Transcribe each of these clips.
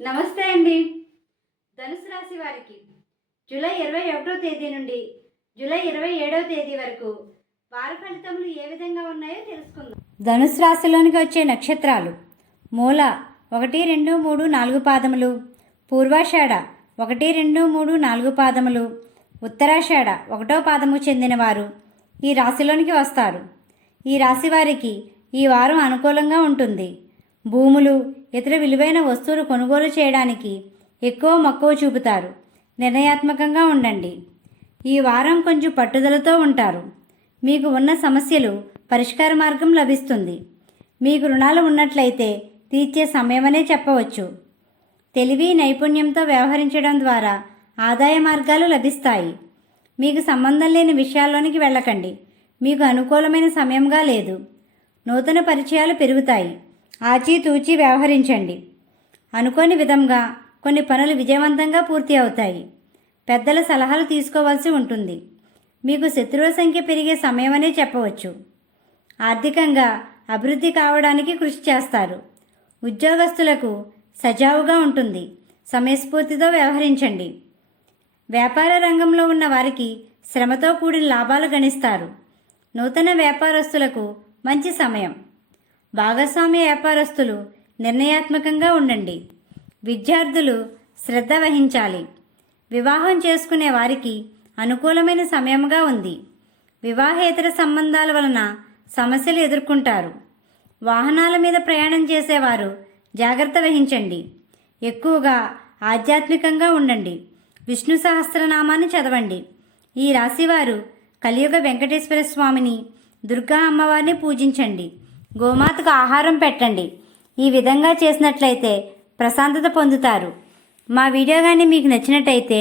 నమస్తే అండి. ధనుసు రాశి వారికి జూలై 21వ తేదీ నుండి జూలై 27వ తేదీ వరకు వార ఫలితములు ఏ విధంగా ఉన్నాయో తెలుసుకుందాం. ధనుసు రాశిలోనికి వచ్చే నక్షత్రాలు: మూల 1, 2, 3, 4 పాదములు, పూర్వాషాఢ 1, 2, 3, 4 పాదములు, ఉత్తరాషాఢ 1వ పాదము చెందినవారు ఈ రాశిలోనికి వస్తారు. ఈ రాశి వారికి ఈ వారం అనుకూలంగా ఉంటుంది. భూములు, ఇతర విలువైన వస్తువులు కొనుగోలు చేయడానికి ఎక్కువ మక్కువ చూపుతారు. నిర్ణయాత్మకంగా ఉండండి. ఈ వారం కొంచెం పట్టుదలతో ఉంటారు. మీకు ఉన్న సమస్యలు పరిష్కార మార్గం లభిస్తుంది. మీకు రుణాలు ఉన్నట్లయితే తీర్చే సమయమనే చెప్పవచ్చు. తెలివి, నైపుణ్యంతో వ్యవహరించడం ద్వారా ఆదాయ మార్గాలు లభిస్తాయి. మీకు సంబంధం లేని విషయాల్లోనికి వెళ్ళకండి. మీకు అనుకూలమైన సమయంగా లేదు. నూతన పరిచయాలు పెరుగుతాయి. ఆచితూచి వ్యవహరించండి. అనుకోని విధంగా కొన్ని పనులు విజయవంతంగా పూర్తి అవుతాయి. పెద్దల సలహాలు తీసుకోవాల్సి ఉంటుంది. మీకు శత్రువుల సంఖ్య పెరిగే సమయమనే చెప్పవచ్చు. ఆర్థికంగా అభివృద్ధి కావడానికి కృషి చేస్తారు. ఉద్యోగస్తులకు సజావుగా ఉంటుంది. సమయస్ఫూర్తితో వ్యవహరించండి. వ్యాపార రంగంలో ఉన్న వారికి శ్రమతో కూడిన లాభాలు గణిస్తారు. నూతన వ్యాపారస్తులకు మంచి సమయం. భాగస్వామ్య వ్యాపారస్తులు నిర్ణయాత్మకంగా ఉండండి. విద్యార్థులు శ్రద్ధ వహించాలి. వివాహం చేసుకునే వారికి అనుకూలమైన సమయంగా ఉంది. వివాహేతర సంబంధాల వలన సమస్యలు ఎదుర్కొంటారు. వాహనాల మీద ప్రయాణం చేసేవారు జాగ్రత్త వహించండి. ఎక్కువగా ఆధ్యాత్మికంగా ఉండండి. విష్ణు సహస్రనామాన్ని చదవండి. ఈ రాశివారు కలియుగ వెంకటేశ్వర స్వామిని, దుర్గా అమ్మవారిని పూజించండి. గోమాతకు ఆహారం పెట్టండి. ఈ విధంగా చేసినట్లయితే ప్రశాంతత పొందుతారు. మా వీడియో కానీ మీకు నచ్చినట్టయితే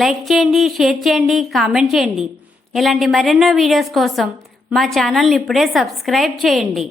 లైక్ చేయండి, షేర్ చేయండి, కామెంట్ చేయండి. ఇలాంటి మరెన్నో వీడియోస్ కోసం మా ఛానల్ని ఇప్పుడే సబ్స్క్రైబ్ చేయండి.